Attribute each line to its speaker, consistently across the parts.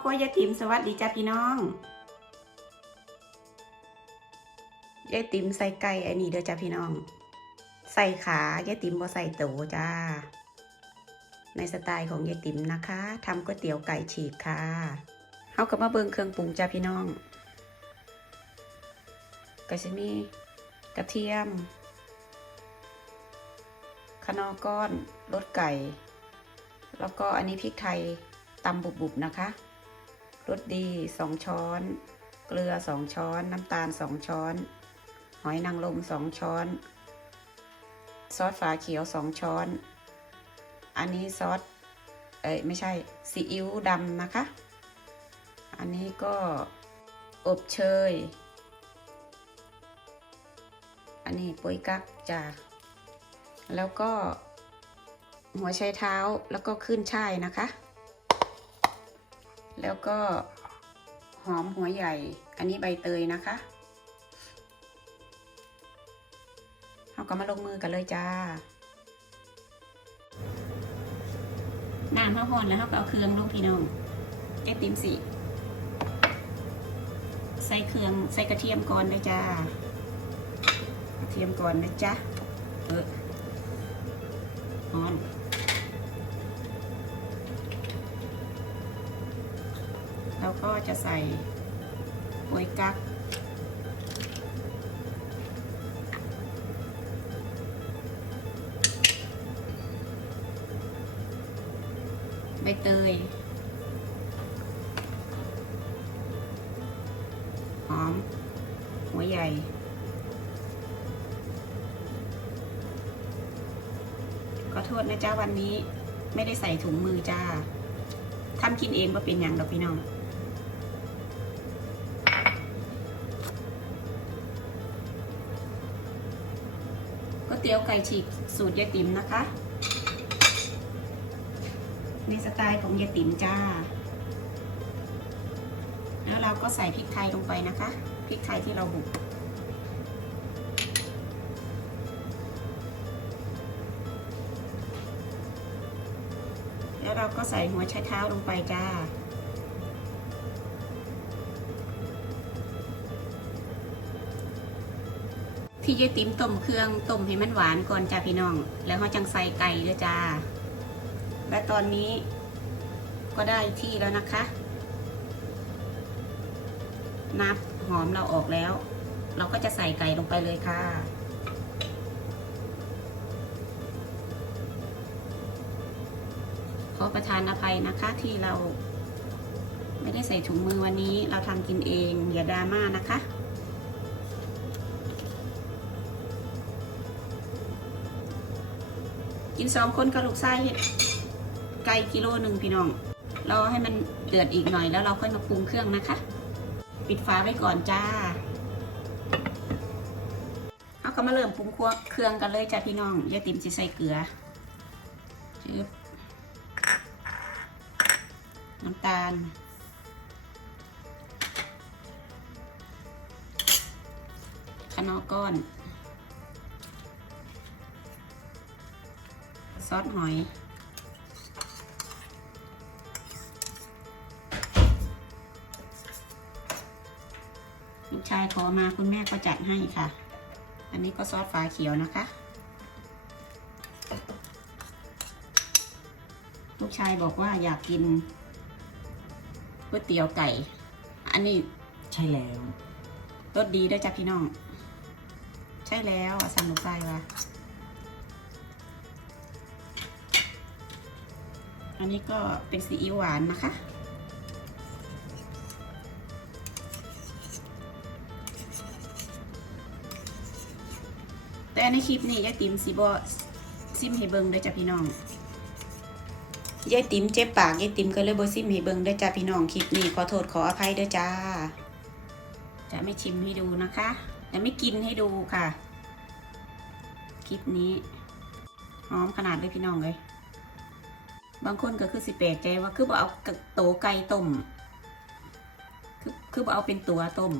Speaker 1: ครัวยายติ๋มสวัสดีจ้าพี่น้องยายติ๋มใส่ไก่อันนี้เด้อจ้าพี่น้อง ใส่ขายายติ๋มบ่ใส่โตจ้า ในสไตล์ของยายติ๋มนะคะทำก๋วยเตี๋ยวไก่ฉีกค่ะเฮาก็มาเบิ่งเครื่องปรุงจ้าพี่น้อง ก็จะมีกระเทียมคะนอก้อนรสไก่ แล้วก็อันนี้พริกไทยตำบุบๆนะคะ รสดีสองช้อน เกลือสองช้อน น้ำตาลสองช้อน หอยนางรมสองช้อน ซอสฝาเขียวสองช้อน อันนี้ซอส เอ้ยไม่ใช่ซีอิ๊วดำนะคะ อันนี้ก็อบเชย อันนี้ปุยกักจ้าแล้วก็หัวไชเท้าแล้วก็ขึ้นช่ายนะคะ แล้วก็หอมหัวใหญ่ อันนี้ใบเตยนะคะเราก็มาลงมือกันเลยจ้า น้ำข้าวพอนแล้วเราก็เอาเครื่องลงพี่น้องแกติมสิใส่เครื่องใส่กระเทียมก่อนเลยจ้า กระเทียมก่อนนะจ๊ะ เออฮอน แล้วก็จะใส่โวยกักใบเตย หอม หัวใหญ่ขอโทษนะจ้าวันนี้ไม่ได้ใส่ถุงมือจ้าทำกินเองก็เป็นอย่างดอกพี่น้อง เตี๋ยวไก่ฉีกสูตรยายติ๋มนะคะ ในสไตล์ของยายติ๋มจ้า แล้วเราก็ใส่พริกไทยลงไปนะคะพริกไทยที่เราบุกแล้วเราก็ใส่หัวไชเท้าลงไปจ้า ที่ยายติ๋มต้มเครื่องต้มให้มันหวานก่อนจ้าพี่น้อง แล้วเขาจังใส่ไก่ด้วยจ้า และตอนนี้ก็ได้ที่แล้วนะคะน้ำหอมเราออกแล้ว เราก็จะใส่ไก่ลงไปเลยค่ะขอประทานอภัยนะคะที่เรา ไม่ได้ใส่ถุงมือวันนี้เราทำกินเองอย่าดราม่านะคะ กินสองคนกับลูกไส้เห็ดไก่กิโลหนึ่งพี่น้องรอให้มันเดือดอีกหน่อยแล้วเราค่อยมาปรุงเครื่องนะคะ ปิดฝาไว้ก่อนจ้าเอาก็มาเริ่มปรุงครัวเครื่องกันเลยจ้าพี่น้องยายติ๋มจะใส่เกลือจึ๊บน้ำตาลคะนอก้อน ซอสหอย ลูกชายขอมาคุณแม่ก็จัดให้ค่ะ อันนี้ก็ซอสฝาเขียวนะคะ ลูกชายบอกว่าอยากกินก๋วยเตี๋ยวไก่ อันนี้
Speaker 2: ใช่แล้ว
Speaker 1: รสดีด้วยจ้ะพี่น้อง ใช่แล้วอะสั่งลูกชายว่า อันนี้ก็เป็นซีอิ๊วหวานนะคะ แต่ในคลิปนี้ยายติ๋มสิบอซิมให้เบิงเด้วยจ้ะพี่น้องยายติ๋มเจ็บปากยายติ๋มก็เลยบอซิมให้เบิงเด้วยจ้ะพี่น้องคลิปนี้ขอโทษขออภัยเด้วยจ้า จะไม่ชิมให้ดูนะคะจะไม่กินให้ดูค่ะ คลิปนี้หอมขนาดเลยพี่น้องเลย บางคนก็คือสิแปลกใจว่าคือบ่เอาโตไก่ต้ม คือคือบ่เอาเป็นตัวต้ม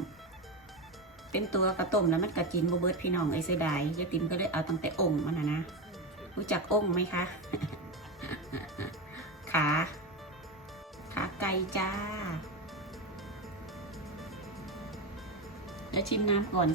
Speaker 1: เป็นตัวกระต้มแล้วมันกระจินบเบิดพี่น้องไอ้เสียดายยายติ๋มก็เลยเอาตั้งแต่องค์มันนะนะ รู้จักองค์ไหมคะ ขา ขาไก่จ้าเดี๋ยวชิมน้ำก่อน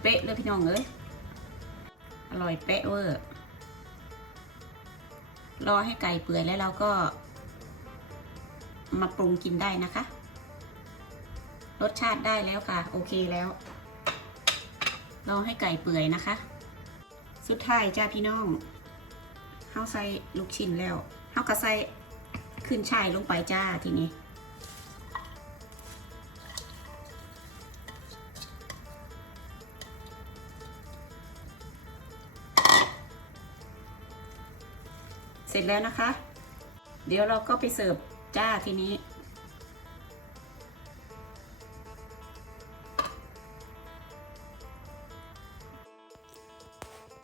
Speaker 1: เป๊ะเลยพี่น้องเอ้ย อร่อยเป๊ะเวอร์ รอให้ไก่เปื่อยแล้วเราก็ มาปรุงกินได้นะคะ รสชาติได้แล้วค่ะ โอเคแล้ว รอให้ไก่เปื่อยนะคะ สุดท้ายจ้าพี่น้องเฮาใส่ลูกชิ้นแล้วเฮาก็ใส่ขึ้นช่ายลงไปจ้าทีนี้ ร็จแล้วนะคะ เดี๋ยวเราก็ไปเสิร์ฟจ้าทีนี้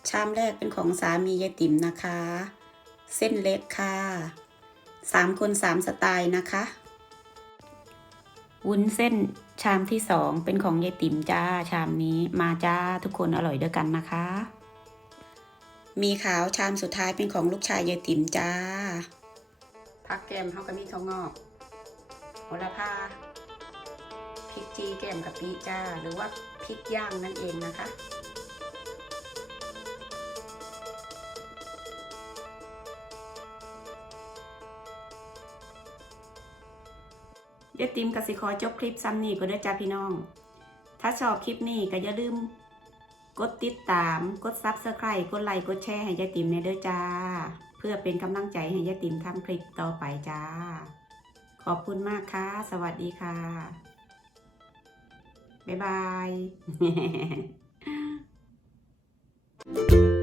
Speaker 1: ชามแรกเป็นของสามียายติ๋มนะคะ เส้นเล็กค่ะสามคนสามสไตล์นะคะวุ้นเส้นชามที่สองเป็นของยายติ๋มจ้าชามนี้มาจ้าทุกคนอร่อยด้วยกันนะคะ มีขาวชามสุดท้ายเป็นของลูกชายยายติ๋มจ้าพักแกมเขาก็มีทองงอกโหระพาพริกจีแกมกับปีจ้า หรือว่าพริกย่างนั่นเองนะคะ เดี๋ยวติมกับสิขอจบคลิปซ้ำนี่ก็ได้จ้าพี่น้อง ถ้าชอบคลิปนี้ก็อย่าลืม กดติดตาม กดซับสไครต์กดไลค์ กดแชร์ให้ยายติ๋มเนยเด้อจ้า เพื่อเป็นกำลังใจให้ยายติ๋มทำคลิปต่อไปจ้า ขอบคุณมากค่ะ สวัสดีค่ะ บ๊ายบาย